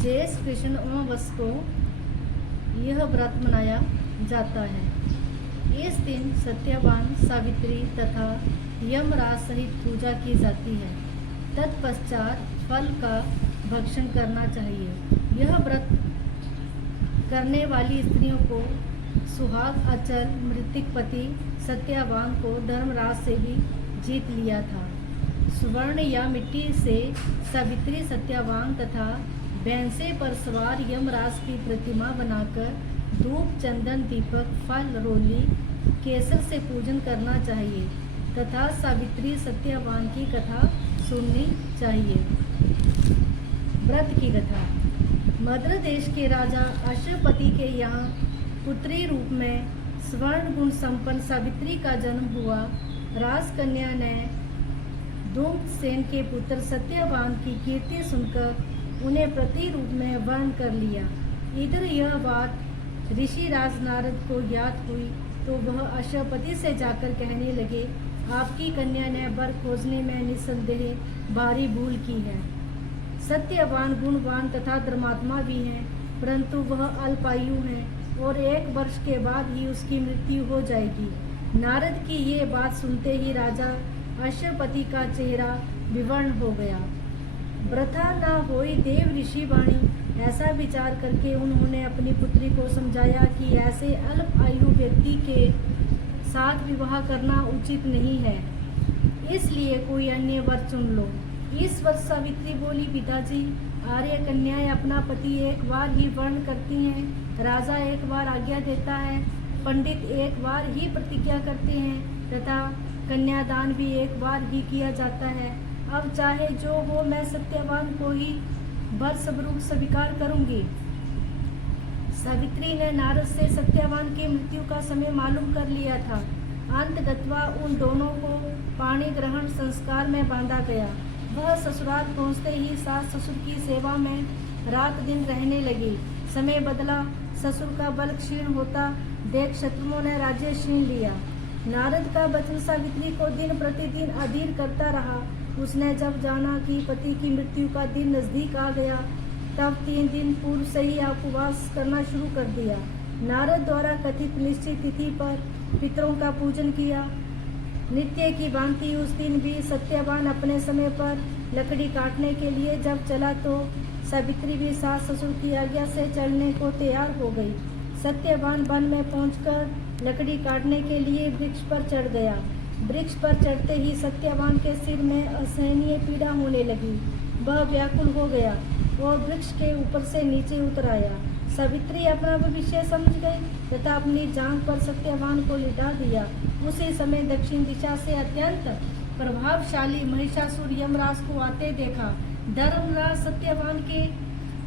ज्येष्ठ कृष्ण अमावस को यह व्रत मनाया जाता है। इस दिन सत्यवान, सावित्री तथा यमराज सहित पूजा की जाती है। तत्पश्चात फल का भक्षण करना चाहिए। यह व्रत करने वाली स्त्रियों को सुहाग अचल मृतिक पति सत्यवान को धर्मराज से भी जीत लिया था। स्वर्ण या मिट्टी से सावित्री, सत्यवान तथा भैंसे पर सवार यमराज की प्रतिमा बनाकर धूप, चंदन, दीपक, फल, रोली, केसर से पूजन करना चाहिए तथा सावित्री, सत्यवान की कथा सुननी चाहिए। व्रत की कथा। मद्र देश के राजा अश्वपति के यहाँ पुत्री रूप में स्वर्ण गुण संपन्न सावित्री का जन्म हुआ। राजकन्या ने धूम्रसेन के पुत्र सत्यवान की कीर्ति सुनकर उन्हें पति रूप में वर्ण कर लिया। इधर यह बात ऋषि राज नारद को ज्ञात हुई तो वह अश्वपति से जाकर कहने लगे, आपकी कन्या ने वर खोजने में निस्संदेह भारी भूल की है। सत्यवान गुणवान तथा धर्मात्मा भी हैं, परंतु वह अल्पायु है और 1 वर्ष के बाद ही उसकी मृत्यु हो जाएगी। नारद की ये बात सुनते ही राजा अश्वपति का चेहरा विवर्ण हो गया। वृथा न होई देव ऋषि वाणी। ऐसा विचार करके उन्होंने अपनी पुत्री को समझाया कि ऐसे अल्प आयु व्यक्ति के साथ विवाह करना उचित नहीं है, इसलिए कोई अन्य वर चुन लो। इस वर्ष सावित्री बोली, पिताजी, आर्य कन्याएं अपना पति एक बार ही वर्ण करती हैं, राजा एक बार आज्ञा देता है, पंडित एक बार ही प्रतिज्ञा करते हैं तथा कन्यादान भी एक बार ही किया जाता है। अब चाहे जो हो, मैं सत्यवान को ही वर स्वरूप स्वीकार करूंगी। सावित्री ने नारद से सत्यवान की मृत्यु का समय मालूम कर लिया था। अंतगत्वा उन दोनों को पाणी ग्रहण संस्कार में बांधा गया। वह ससुराल पहुँचते ही सास ससुर की सेवा में रात दिन रहने लगी। समय बदला, ससुर का बल क्षीण होता देख शत्रुओं ने राज्य छीन लिया। नारद का वचन सावित्री को दिन प्रतिदिन अधीर करता रहा। उसने जब जाना कि पति की मृत्यु का दिन नजदीक आ गया, तब 3 दिन पूर्व से ही उपवास करना शुरू कर दिया। नारद द्वारा कथित निश्चित तिथि पर पितरों का पूजन किया। नित्य की भांति उस दिन भी सत्यवान अपने समय पर लकड़ी काटने के लिए जब चला तो सावित्री भी सास ससुर की आज्ञा से चलने को तैयार हो गई। सत्यवान वन में पहुंचकर लकड़ी काटने के लिए वृक्ष पर चढ़ गया। वृक्ष पर चढ़ते ही सत्यवान के सिर में असहनीय पीड़ा होने लगी। वह व्याकुल हो गया और वृक्ष के ऊपर से नीचे उतर आया। सावित्री अपना भविष्य समझ गई तथा अपनी जांघ पर सत्यवान को लिटा दिया। उसी समय दक्षिण दिशा से अत्यंत प्रभावशाली महिषासुर यमराज को आते देखा। धर्मराज सत्यवान के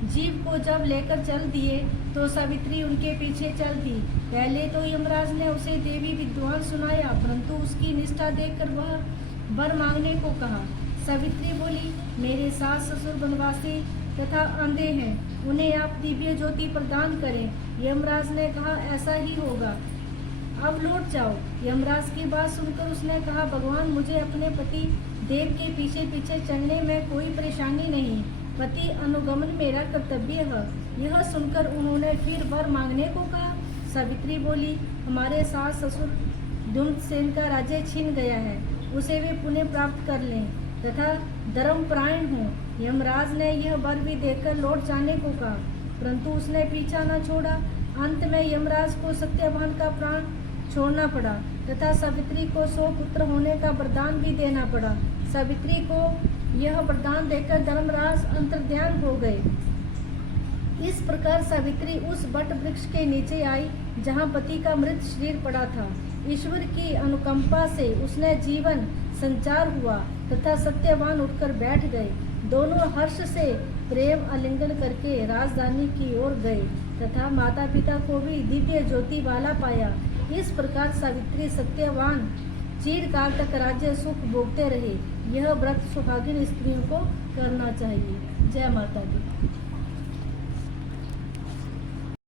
जीव को जब लेकर चल दिए तो सावित्री उनके पीछे चल दी। पहले तो यमराज ने उसे देवी विद्वान सुनाया, परंतु उसकी निष्ठा देखकर वह वर मांगने को कहा। सावित्री बोली, मेरे सास ससुर वनवासी तथा अंधे हैं, उन्हें आप दिव्य ज्योति प्रदान करें। यमराज ने कहा, ऐसा ही होगा, अब लौट जाओ। यमराज की बात सुनकर उसने कहा, भगवान, मुझे अपने पति देव के पीछे पीछे चलने में कोई परेशानी नहीं, पति अनुगमन मेरा कर्तव्य है। यह सुनकर उन्होंने फिर वर मांगने को कहा। सावित्री बोली, हमारे सास ससुर धूम्रसेन का राज्य छीन गया है, उसे वे पुनः प्राप्त कर लें तथा धर्मपरायण हों। यमराज ने यह वर भी देकर लौट जाने को कहा, परंतु उसने पीछा न छोड़ा। अंत में यमराज को सत्यवान का प्राण छोड़ना पड़ा तथा सावित्री को 100 पुत्र होने का वरदान भी देना पड़ा। सावित्री को यह वरदान देकर धर्मराज अंतर्ध्यान हो गए। इस प्रकार सावित्री उस बट वृक्ष के नीचे आई जहाँ पति का मृत शरीर पड़ा था। ईश्वर की अनुकंपा से उसने जीवन संचार हुआ तथा सत्यवान उठकर बैठ गए। दोनों हर्ष से प्रेम आलिंगन करके राजधानी की ओर गए तथा माता पिता को भी दिव्य ज्योति वाला पाया। इस प्रकार सावित्री सत्यवान चिरकाल तक राज्य सुख भोगते रहे। यह व्रत सुहागिन स्त्रियों को करना चाहिए। जय माता दी।